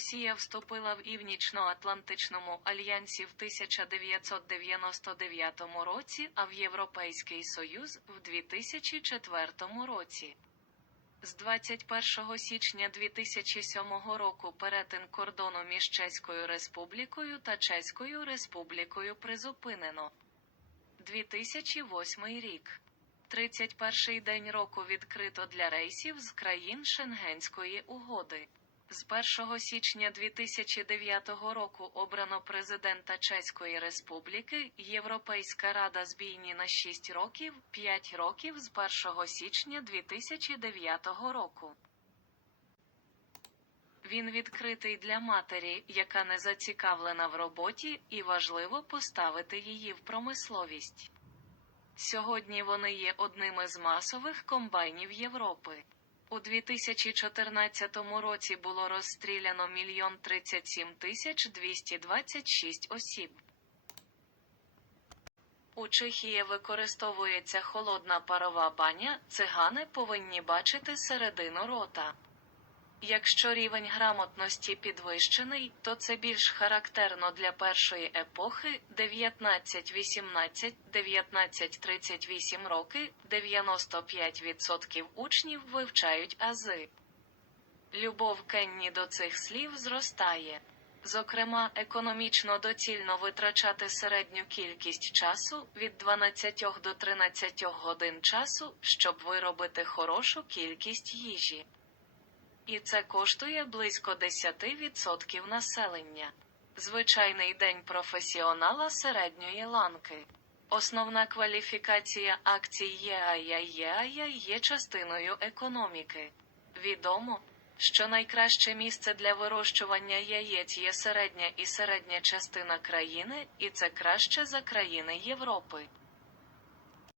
Росія вступила в Північно-Атлантичному альянсі в 1999 році, а в Європейський Союз в 2004 році. З 21 січня 2007 року перетин кордону між Чеською Республікою та Чеською Республікою призупинено. 2008 рік. 31 день року відкрито для рейсів з країн Шенгенської угоди. З 1 січня 2009 року обрано президента Чеської Республіки, Європейська Рада збійні на 6 років, 5 років з 1 січня 2009 року. Він відкритий для матері, яка не зацікавлена в роботі, і важливо поставити її в промисловість. Сьогодні вони є одним із масових комбайнів Європи. У 2014 році було розстріляно 1 37 тисяч 226 осіб. У Чехії використовується холодна парова баня, цигани повинні бачити середину рота. Якщо рівень грамотності підвищений, то це більш характерно для першої епохи 19-18, 19-38 роки, 95% учнів вивчають ази. Любов Кенні до цих слів зростає. Зокрема, економічно доцільно витрачати середню кількість часу від 12 до 13 годин часу, щоб виробити хорошу кількість їжі. І це коштує близько 10% населення. Звичайний день професіонала середньої ланки. Основна кваліфікація акцій ЄАЯ є частиною економіки. Відомо, що найкраще місце для вирощування яєць є середня і середня частина країни, і це краще за країни Європи.